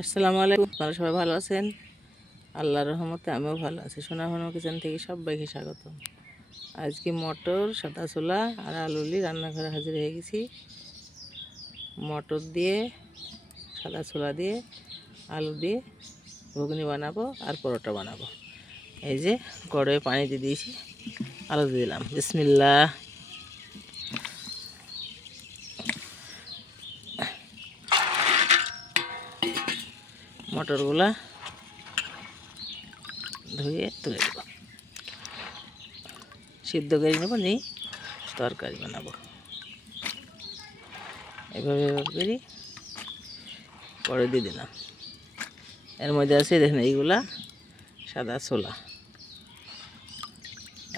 আসসালামু আলাইকুম। আপনারা সবাই ভালো আছেন? আল্লাহর রহমতে আমিও ভালো আছি। সোনার কিচেন থেকে সবাইকে স্বাগত। আজকে মটর, সাদা ছোলা আর আলুলি রান্নাঘরে হাজির হয়ে গেছি। মটর দিয়ে, সাদা ছোলা দিয়ে, আলু দিয়ে ঘুগনি বানাবো আর পরোটা বানাবো। এই যে কড়াইয়ে পানি দিয়ে দিয়েছি, আলু দিয়ে দিলাম। বিসমিল্লাহ। মটরগুলা ধুয়ে তুলে দেবো, সিদ্ধ করে নেবো, নিয়ে তরকারি বানাবো। এভাবে করি পরে দিয়ে দিলাম। এর মধ্যে আছে দেখেন, এইগুলা সাদা ছোলা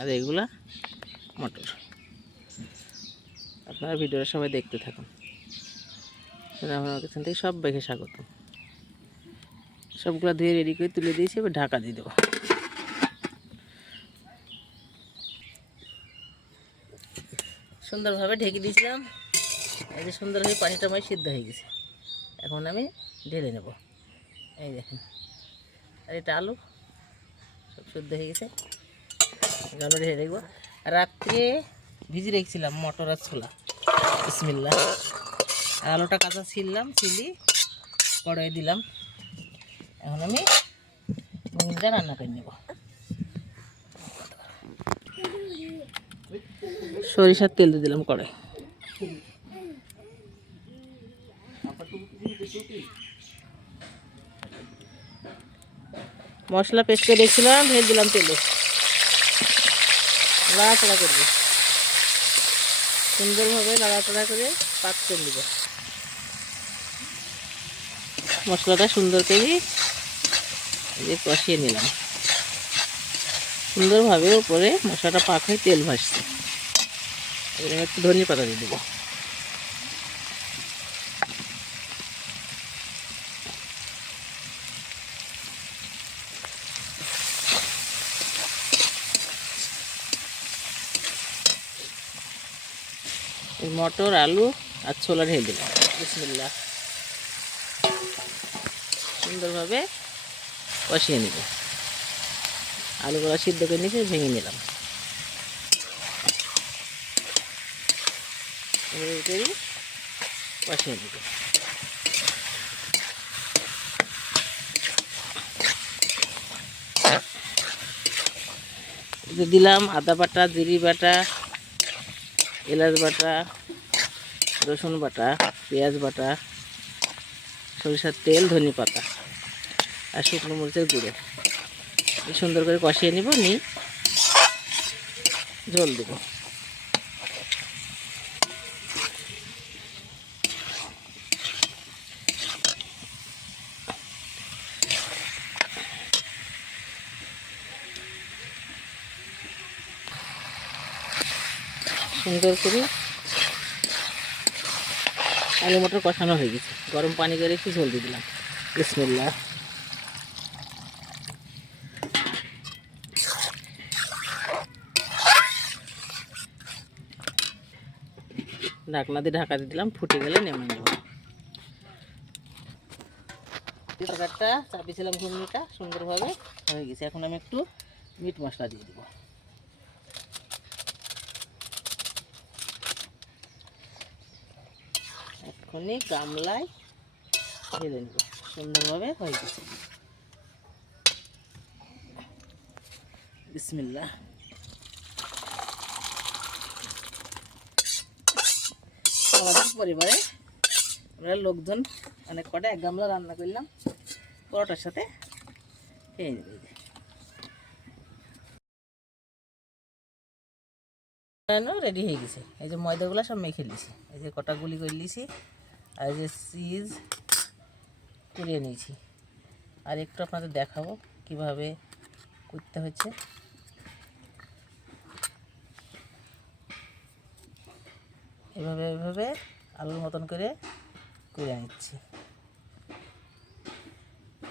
আর এইগুলা মটর। আপনারা ভিডিওটা সবাই দেখতে থাকুন। আমার কাছে থেকে সবাইকে স্বাগত। সবগুলো ধুয়ে রেডি করে তুলে দিয়েছি, এবার ঢাকা দিয়ে দেবো। সুন্দরভাবে ঢেকে দিয়েছিলাম। এই যে সুন্দরভাবে পানিটা আমার সিদ্ধ হয়ে গেছে। এখন আমি ঢেলে নেব। এই দেখেন, আর এটা আলু সব সিদ্ধ হয়ে গেছে। আমি ঢেলে দেখবো। রাত্রে ভিজে রেখেছিলাম মটর আর ছোলা। বিসমিল্লাহ। আর আলুটা কাঁচা ছিলি কড়াইয়ে দিলাম। এখন আমি ঘুগনিটা রান্না করে নেব। সরিষার তেল দিয়ে দিলাম কড়াই। মশলা পেস্ট করে রেখেছিলাম, ঢেলে দিলাম তেলে। নাড়াচাড়া করবো, সুন্দরভাবে নাড়াচাড়া করে পাক করে নেব। মশলাটা সুন্দর করে কষিয়ে নিলাম। সুন্দরভাবে উপরে মশলাটা পাক হয়ে তেল ভাসছে। এবার একটু ধনিয়া পাতা দিয়ে দেবো। মটর, আলু আর ছোলা ঢেলে দিলাম। বিসমিল্লাহ। সুন্দরভাবে কষিয়ে নেব। আলুগুলো সিদ্ধ করে নিয়েছি, ভেঙে নিলাম। কষিয়ে নেব। দিলাম আদা বাটা, জিরি বাটা, এলাচ বাটা, রসুন বাটা, পেঁয়াজ বাটা, সরিষার তেল, ধনে পাতা আর শুকনো মরিচের গুঁড়ো। সুন্দর করে কষিয়ে নিব, নিয়ে ঝোল দেব। সুন্দর করে আলু মটর কষানো হয়ে গেছে। গরম পানি করে একটু ঝোল দিয়ে দিলাম। বিসমিল্লাহ। ঢাকনা দিয়ে ঢাকা দিয়ে দিলাম, ফুটে গেলে নেমে নেব। তরকারিটা চাপিয়েছিলাম, ঘুগনিটা সুন্দরভাবে হয়ে গেছে। এখন আমি একটু মিট মশলা দিয়ে দেবো। এক্ষুনি গামলায় ঢেলে নেব। সুন্দরভাবে হয়ে গেছে। বিসমিল্লাহ। আমাদের পরিবারে আমরা লোকজন অনেক কটা, এক গামলা রান্না করলাম। পরোটার সাথে খেয়ে নেবে। রেডি হয়ে গেছে। এই যে ময়দাগুলো সব মেখে নিয়েছি, এই যে কটা গুলি করে নিয়েছি, আর এই যে চিজ কুড়িয়ে নিয়েছি। আর একটু আপনাদের দেখাবো কিভাবে করতে হচ্ছে। এভাবে আলুর মতন করে কুড়িয়ে নিচ্ছি।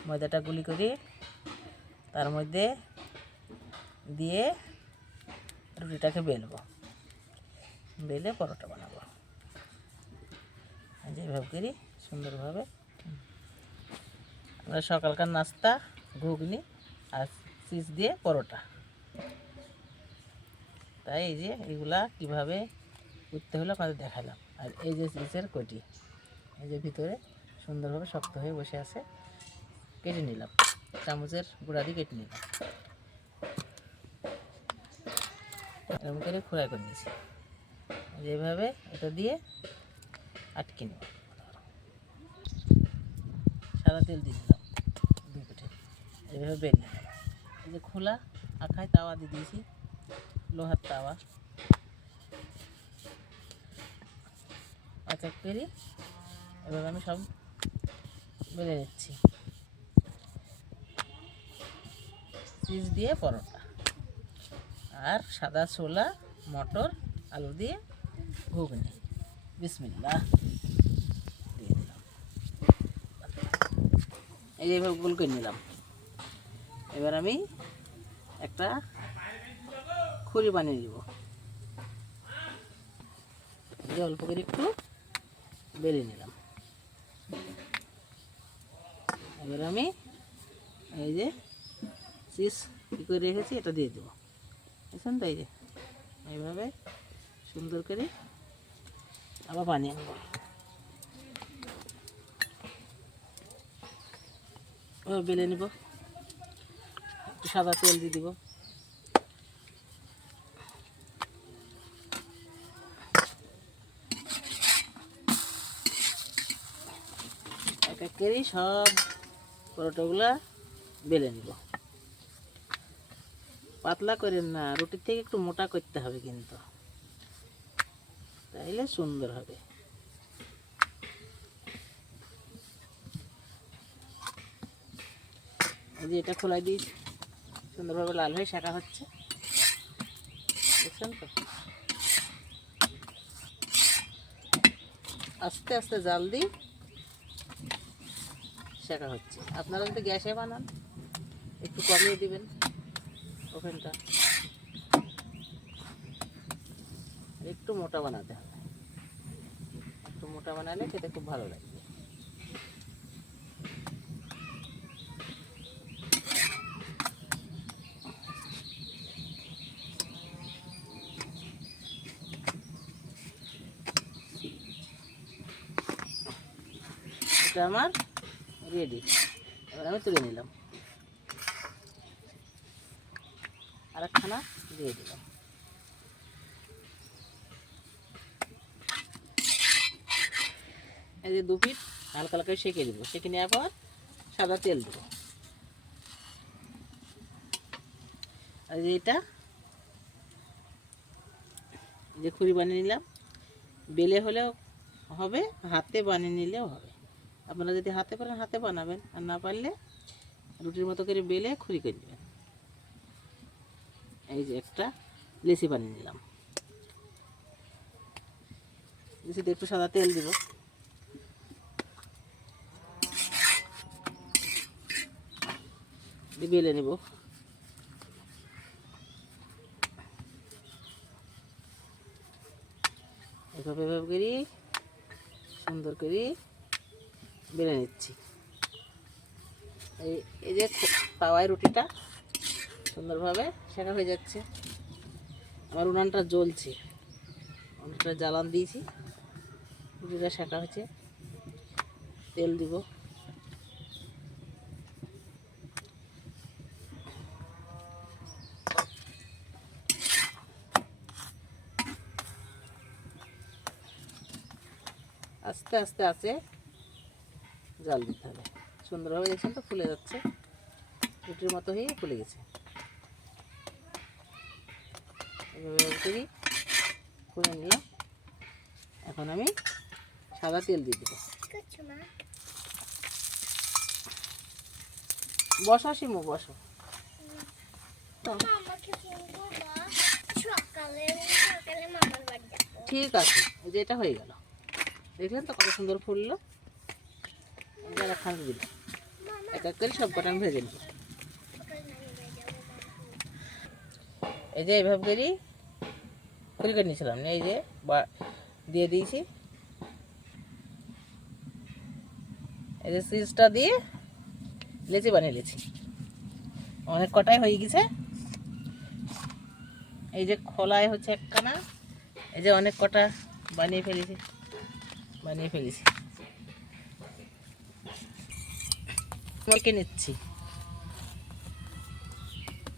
ময়দাটা গুলি করে তার মধ্যে দিয়ে রুটিটাকে বেলবো, বেলে পরোটা বানাবো। যেভাবে করি সুন্দরভাবে আমরা সকালকার নাস্তা ঘুগনি আর চিজ দিয়ে পরোটা। তাই এই যে এগুলা কীভাবে করতে হলো আপনাদের দেখালাম। আর এই যে চিজের কটি, এই যে ভিতরে সুন্দরভাবে শক্ত হয়ে বসে আছে, কেটে নিলাম, চামচের গুঁড়া দিয়ে কেটে নিলাম, এরকম করে ফ্রাই করে নিয়েছি। যেভাবে এটা দিয়ে আটকে নেব, সাদা তেল দিয়ে দিলাম 2 পিঠে, এইভাবে বেলে নিলাম। এই যে খোলা আখায় তাওয়া দিয়ে দিয়েছি, লোহার তাওয়া, এক এক করে এভাবে আমি সব বেলে নিচ্ছি। চিজ দিয়ে পরোটা আর সাদা ছোলা মটর আলু দিয়ে ঘুগনি। বিসমিল্লাহ দিয়ে দিলাম, এই যেভাবে গোল করে নিলাম। এবার আমি একটা খুরি বানিয়ে দিব, অল্প করে একটু বেলে নিলাম। এবার আমি এই যে চিজ কী করে রেখেছি এটা দিয়ে দেবো, বুঝছেন? তাই যে এইভাবে সুন্দর করে আবার বানিয়ে নেব। বেলে নেব, একটু সাদা তেল দিয়ে দিব, এক এক করে সব পরোটাগুলা বেলে নিব। পাতলা করেন না, রুটির থেকে একটু মোটা করতে হবে কিন্তু, তাইলে সুন্দর হবে। এই যে এটা খোলাই দিয়েছি, সুন্দরভাবে লাল হয়ে শাঁকা হচ্ছে, দেখছেন তো? আস্তে আস্তে জাল দিই, শাঁকা হচ্ছে। আপনারা যদি গ্যাসে বানান একটু কমিয়ে দিবেন ওভেনটা, একটু মোটা বানাতে হবে, একটু মোটা বানালে খেতে খুব ভালো লাগবে। এটা আমার রেডি, এবার আমি তুলে নিলাম, আর একখানা দিয়ে দিলাম। এই যে 2 পিঠ হালকা হালকা সেঁকে দেবো, সেঁকে নেওয়ার পর সাদা তেল দেবো। আর যে এটা যে খুরি বানিয়ে নিলাম, বেলে হলেও হবে, হাতে বানিয়ে নিলেও হবে। আপনারা যদি হাতে পারেন হাতে বানাবেন, আর না পারলে রুটির মতো করে বেলে খুরি করে নেবেন। এই যে একটা লেচি বানিয়ে নিলাম, লেচিতে একটু সাদা তেল দিব, বেলে নেব। এভাবে এভাবে করে সুন্দর করে বেলে নিচ্ছি। এই যে তাওয়ায় রুটিটা সুন্দরভাবে সেঁকা হয়ে যাচ্ছে। আমার উনানটা জ্বলছে, উনানটা জ্বালান দিয়েছি, রুটিটা সেঁকা হচ্ছে। তেল দিব, আস্তে আস্তে আছে জাল দিতে হবে। সুন্দরভাবে দেখছেন তো ফুলে যাচ্ছে, রুটির মতো হয়ে ফুলে গেছে। এভাবে করি ফুলে নিলাম। এখন আমি সাদা তেল দিয়ে দেবো। বসো শিমু, বসো। ঠিক আছে, এই যে এটা হয়ে গেল, দেখলেন তো কত সুন্দর ফুললো। খান দিল, এক এক করে সব কটা আমি ভেজে নেব। এই যে এইভাবে করি ফুল করে নিয়েছিলাম, এই যে দিয়ে দিয়েছি। এই যে চিজটা দিয়ে লেচি বানিয়ে নিয়েছি, অনেক কটাই হয়ে গেছে। এই যে খোলায় হচ্ছে একখানা, এই যে অনেক কটা বানিয়ে ফেলেছি। মেখে নিচ্ছি,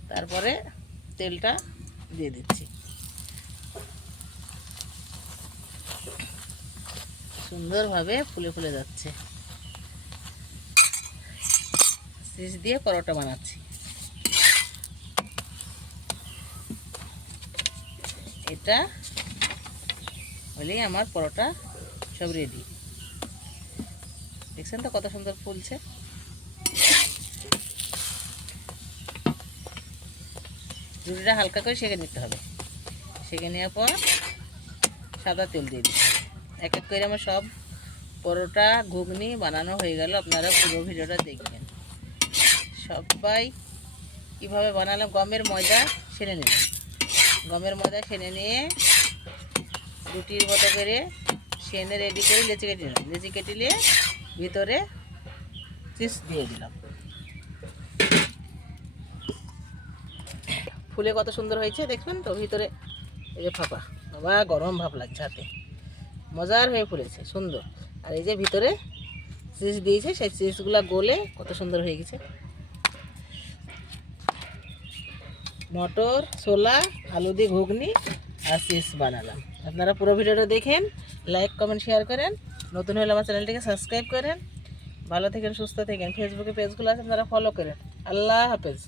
তারপরে তেলটা দিয়ে দিচ্ছি। সুন্দরভাবে ফুলে ফুলে যাচ্ছে। চিজ দিয়ে পরোটা বানাচ্ছি। এটা হলেই আমার পরোটা সব রেডি। দেখছেন তো কত সুন্দর ফুলছে। রুটিটা হালকা করে সেঁকে নিতে হবে। সেঁকে নেওয়ার পর সাদা তেল দিয়ে দিতে হবে। এক এক করে আমার সব পরোটা ঘুগনি বানানো হয়ে গেল। আপনারা পুরো ভিডিওটা দেখবেন। সবাই কীভাবে বানালাম, গমের ময়দা সেনে নেবেন। গমের ময়দা সেনে নিয়ে রুটির মতো করে সেনে রেডি করে লেচি কেটে নিলাম। লেচি কেটে নিয়ে ভিতরে চিজ দিয়ে দিলাম। ফুলে কত সুন্দর হয়েছে দেখবেন তো। ভিতরে এই যে ফাঁপা বাবা, গরম ভাব লাগছে হাতে, মজার হয়ে ফুলেছে সুন্দর। আর এই যে ভিতরে চিজ দিয়েছে, সেই চিজগুলো গলে কত সুন্দর হয়ে গেছে। মটর, ছোলা, আলু দিয়ে ঘুগনি আর চিজ বানালাম। আপনারা পুরো ভিডিওটা দেখেন, লাইক কমেন্ট শেয়ার করেন। নতুন হলে আমার চ্যানেলটিকে সাবস্ক্রাইব করেন। ভালো থাকেন, সুস্থ থাকেন। ফেসবুকে পেজগুলো আছে, আপনারা ফলো করেন। আল্লাহ হাফেজ।